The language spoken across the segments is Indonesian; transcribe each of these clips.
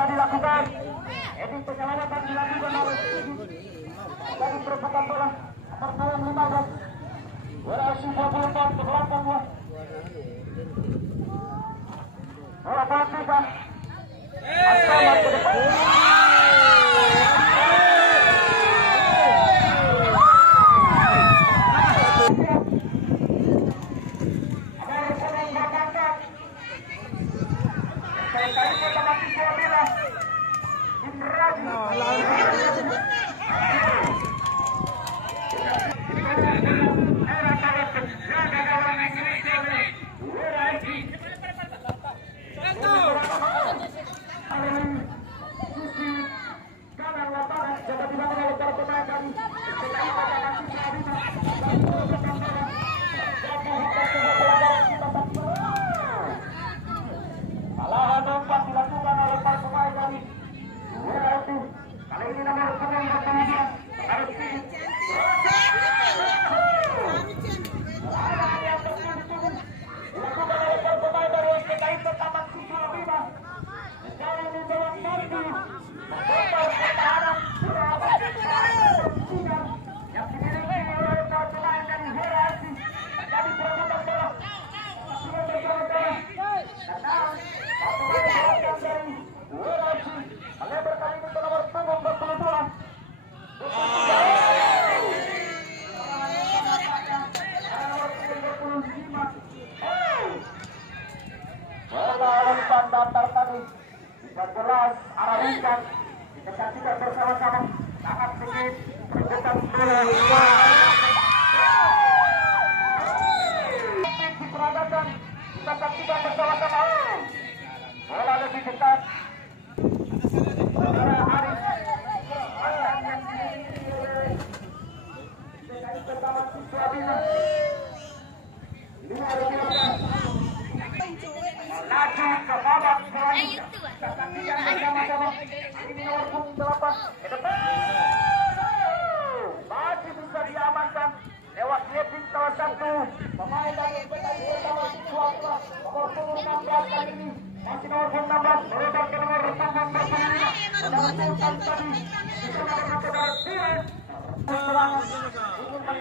Sudah dilakukan. Ini penyelamatan dilakukan oleh dari perebutan bola nomor 15. Durasi 24 ke belakang bola. Bola pelantikan. Asal ke depan.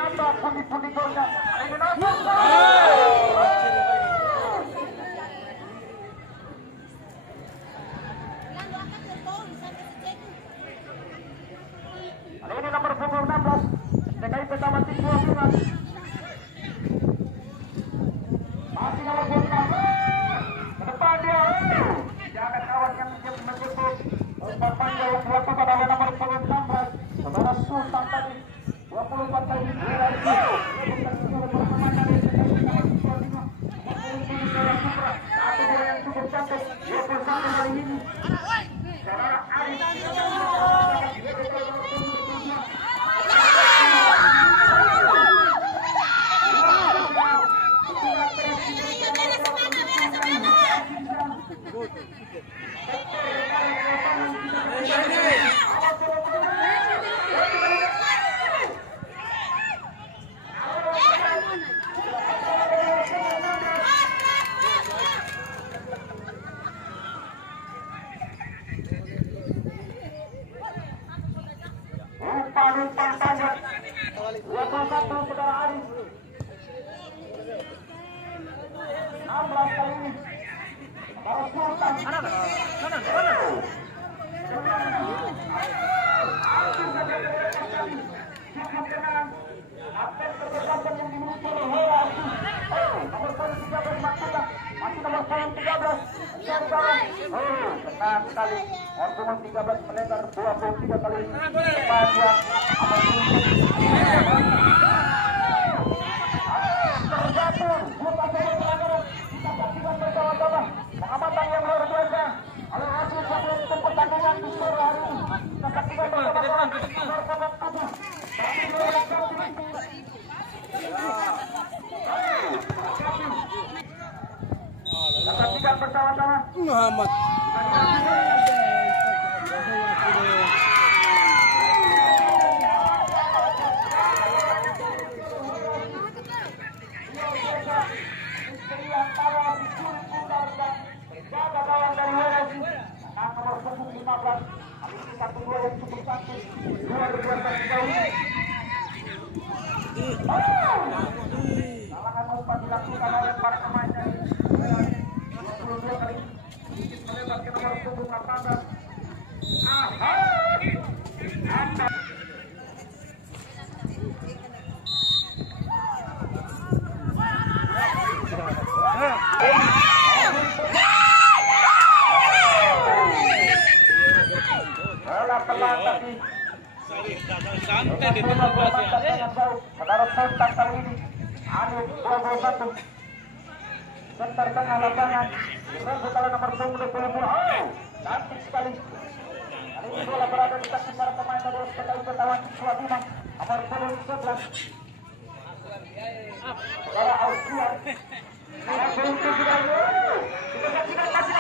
menambah pundi-pundi golnya. Ini menambah. Ini nomor punggung 16 DKI Pertama Tim 25. Masih nomor 26 ke depan dia. Jangan kawan yang menjemput umpan panjang yang dilakukan pada nomor punggung 16 saudara Sultan tadi 24 tahun satu bola yang cukup cantik 21 kali ini saudara Arif. Umpan panjang 21 saudara Arif 16 kali ini para Sultan Kapten terbesar yang dimiliki oleh Hera nomor 13 Maksudnya masih nomor 13 senang sekali nomor 13 melebar 23 kali panjang terjatuh kita saksikan bersama-sama pengamatan yang luar biasa oleh hasil sebelum pertandingan di sore hari ini. Kita saksikan bersama-sama saksikan bersama-sama Muhammad. jaga gawang dari Weres nomor 15 ini 1-2 yang cukup cantik luar biasa sejauh ini. Salangan umpan dilakukan oleh para pemain dari 22 kali sedikit melebar ke nomor punggung 18. Santai di tempat saudara Sultan kali ini Arif 21 sebentar tengah lapangan setelah nomor punggung 20. Cantik sekali kali ini bola berada di kaki para pemain dari PKI Pertama Tim 25 nomor punggung 11 saudara Ausian nomor punggung 7. Kita saksikan masih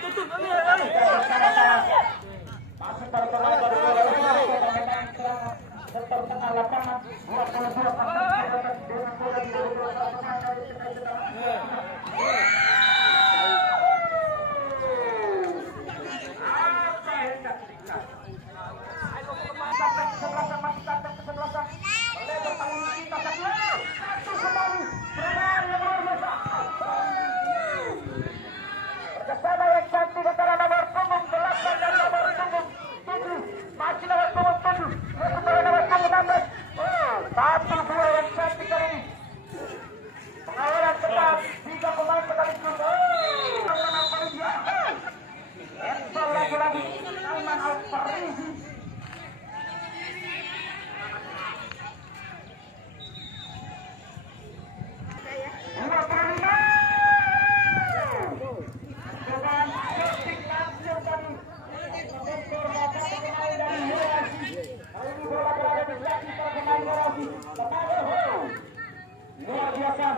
tutup. Masih terkenal dari sektor tengah lapangan 22 bersama yang cantik antara nomor punggung 8 dan nomor punggung 7. Masih nomor punggung 7 antara nomor punggung 16. Satu dua yang cantik kali ini. Pengawalan ketat 3 pemain sekaligus. Ensol lagi-lagi Salman Al-Farizi. Luar biasa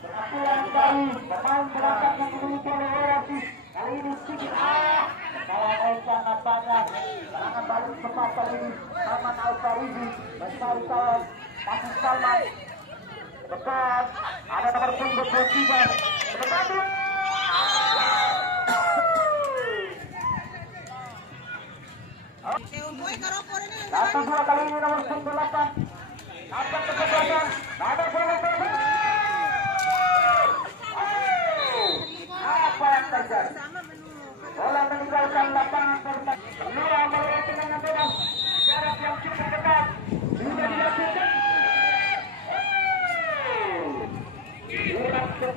peraturan dari pemain belakang yang dimiliki oleh Orasi kali ini sedikit salah naikkan nampaknya serangan balik cepat kali ini Salman Al-Farizi mencari kawan pasang Salman depan ada nomor punggung 23 depan satu dua kali ini nomor punggung 8 akan kesempatan ada apa yang terjadi bola meninggalkan lapangan Nura melewati dengan bebas jarak yang cukup dekat sudah dilakukan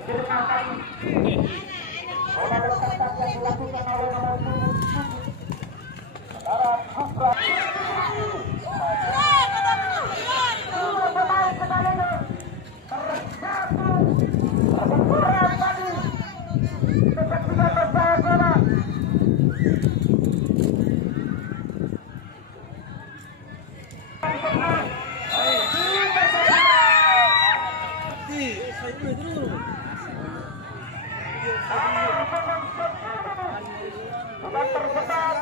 berenang kali bola letak yang dilakukan oleh nomor 7 saudara Supra pemain sekaligus tersatu berkurang tadi tetap sudah bersama-sama sudah tersebar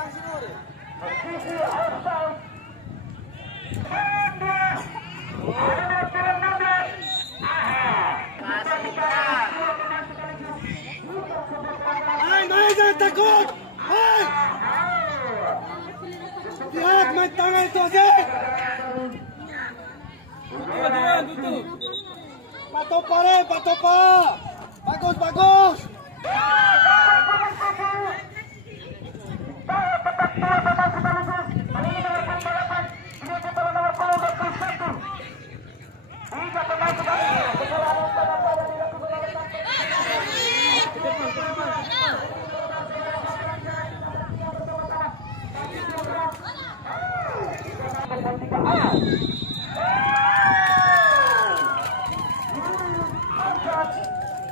posisi outside Jangan takut. Lihat main tangan itu aja. Tutup. Pak Topa. Bagus.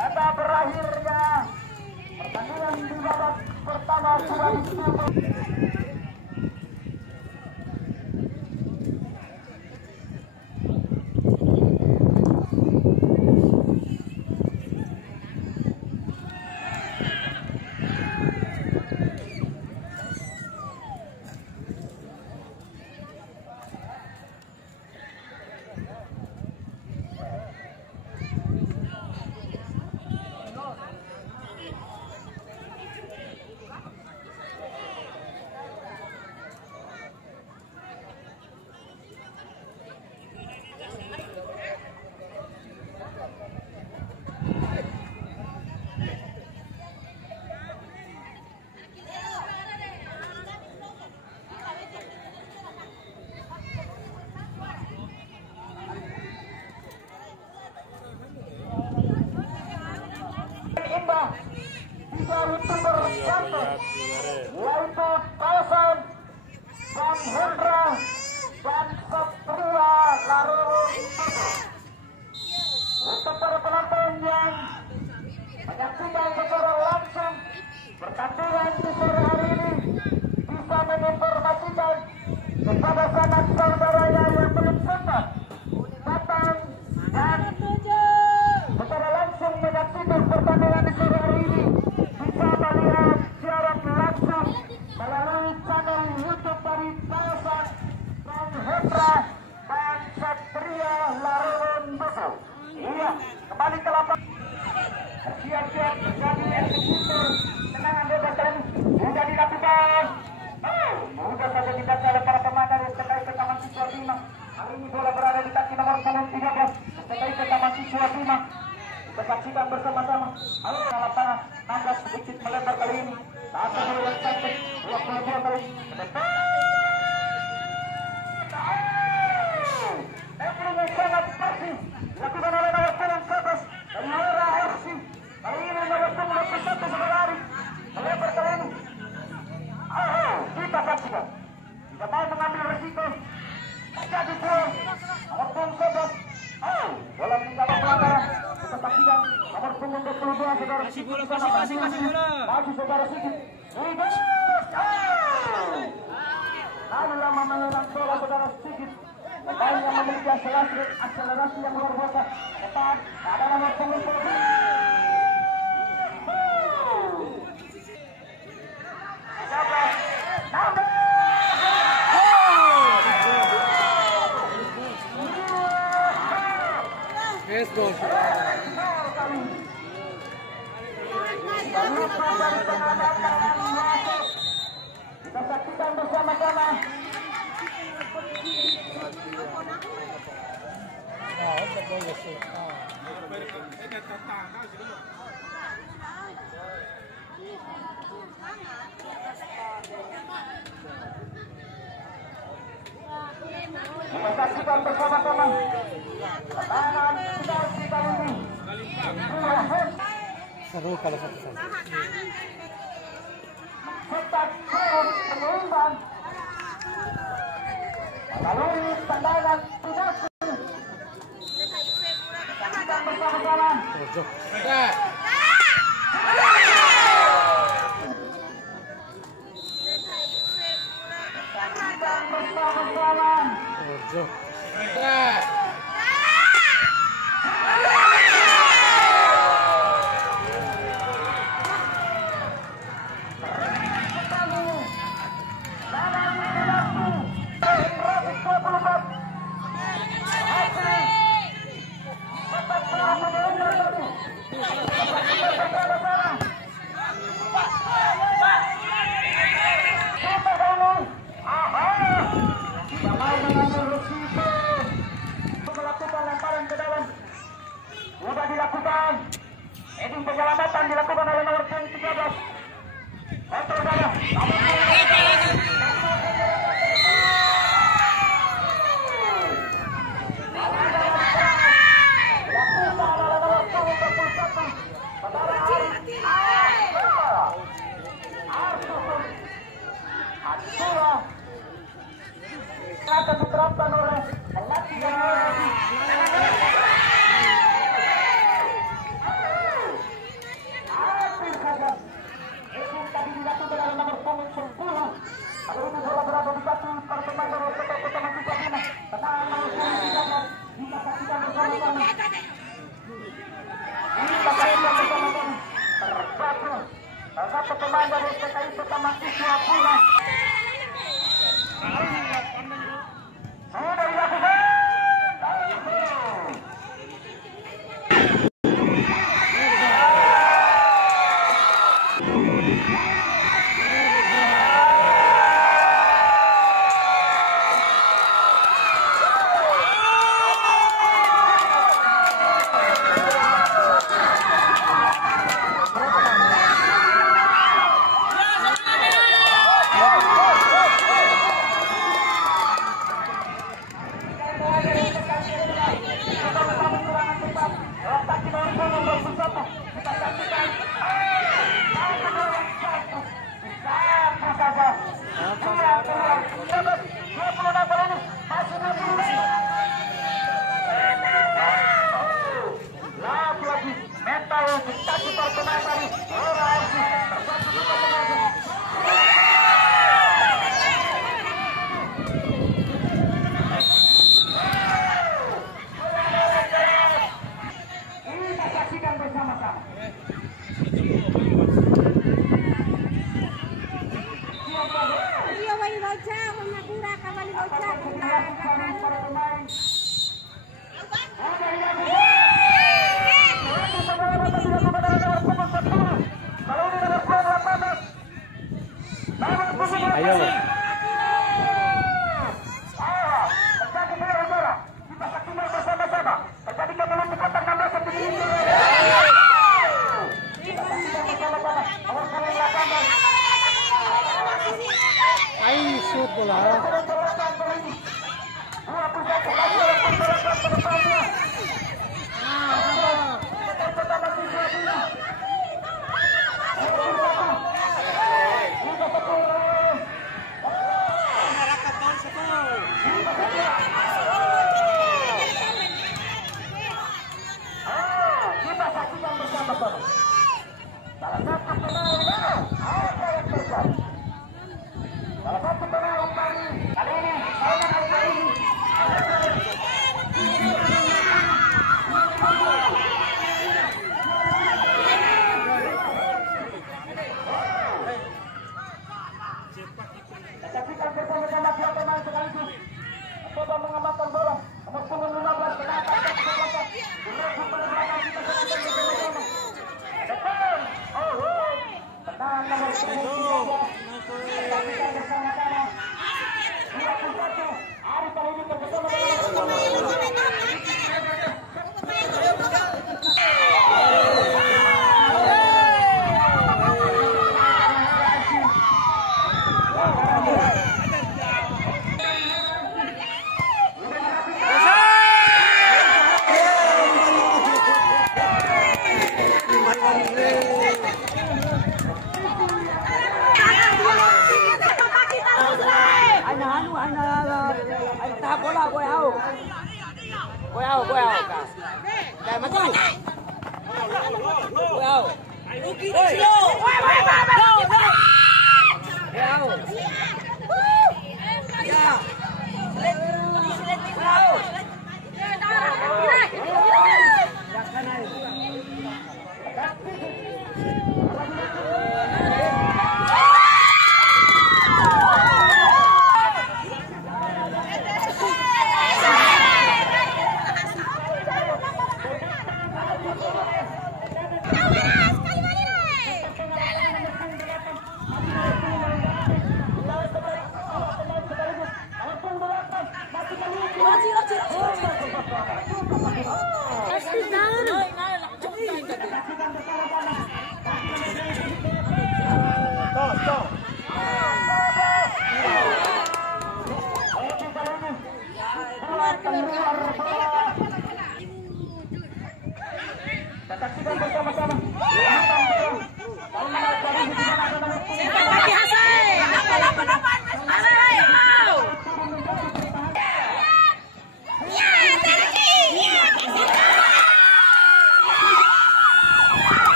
Kata berakhirnya pertandingan di babak pertama sudah ditutup. Imbang 3 youtuber Banten yaitu Kalsan dan Hendra dan Satria Laruru. Untuk para penonton yang menyaksikan secara langsung pertandingan di sore hari ini bisa menginformasikan kepada sanak saudaranya yang belum sempat datang dan secara langsung menyaksikan pertandingan di sore hari ini bisa melihat sedikit melebar kali ini. Satu dua yang cantik, 22 kali ke depan. Tackling yang sangat persis dilakukan oleh nomor 9 dari Lora FC. Kali ini nomor 21 sudah lari melebar kali ini. Kita saksikan, tidak mau mengambil resiko, terjadi gol. Nomor 11, bola mencapai pelanggaran. Kita saksikan nomor 22 saudara. Kasih bola. Maju saudara Sigit. Lalu lama menyerang bola saudara Sigit. Pemain yang memiliki akselerasi yang luar biasa. Depan ada nomor 10. Yes, go. Kita saksikan bersama-sama. Kita saksikan bersama-sama. Tangan kita ini. Seru kalau satu-satu. Cepat terus penyeimbang. Melalui tendangan tidak. Saksikan bersama-sama. Saksikan bersama-sama. Sudah dilakukan. Ini penyelamatan dilakukan oleh nomor 13. Kontrol saja. Akan diterapkan oleh pelatih yang tadi dilakukan oleh nomor 10. Kalau ini bola berada di kaki para pemain nomor 1 tenang nomor 13. Kita saksikan bersama-sama. Kita saksikan bersama-sama. Terjatuh salah satu pemain dari PKI Pertama Siswa Puna. Sudah dilakukan. Kita saksikan shoot bola. Kita saksikan bersama-sama. Salah satu pemain apa yang terjadi? Salah satu pemain kali ini saksikan bersama-sama dua pemain sekaligus coba mengamankan bola. Nomor punggung 15 kenapa menuju pada belakang kita saksikan bersama-sama. Depan. Tenang nomor punggung 13. Saksikan bersama-sama. 21. Ari kali ini bersama saksikan bersama-sama.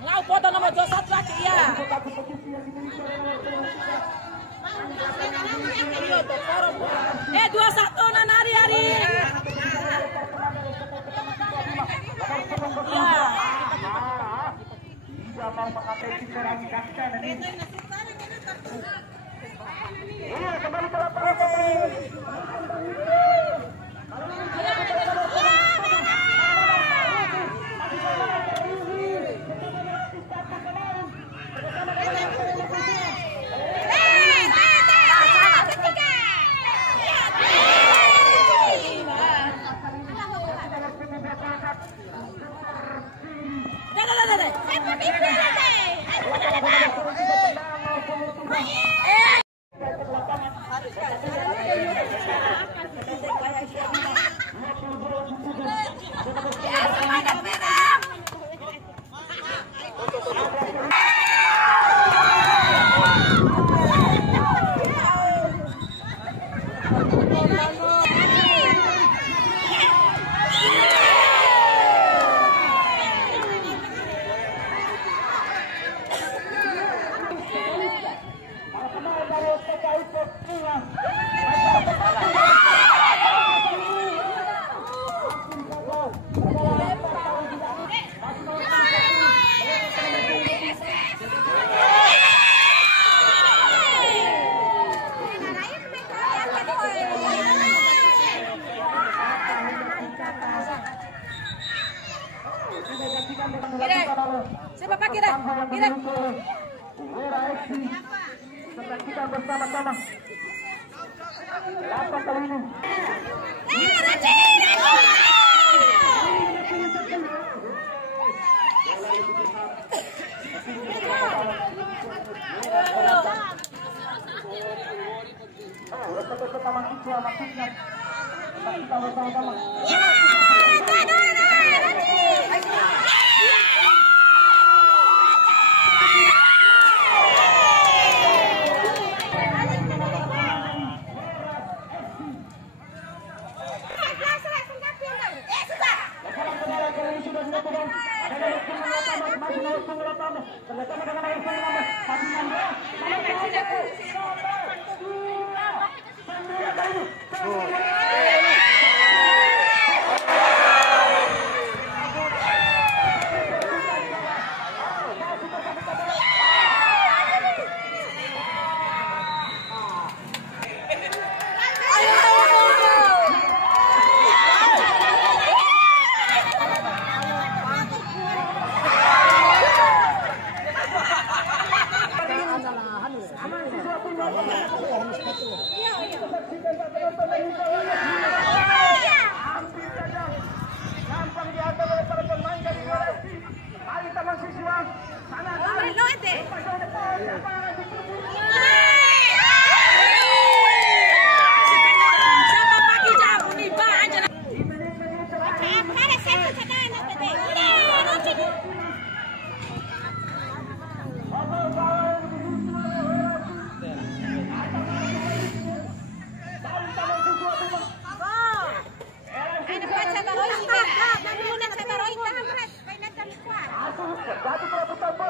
Ngau foto nomor 21 lagi ya. 21 na hari-hari. Tidak mau memakai seorang kapten ini. Iya, kembali ke lapangan. Siapa Pak Kira? Kira. Sedang kita bersama-sama. Lapan kali ini. Pertama kita maksudnya. Kita bersama-sama. Jatuh ke pertama,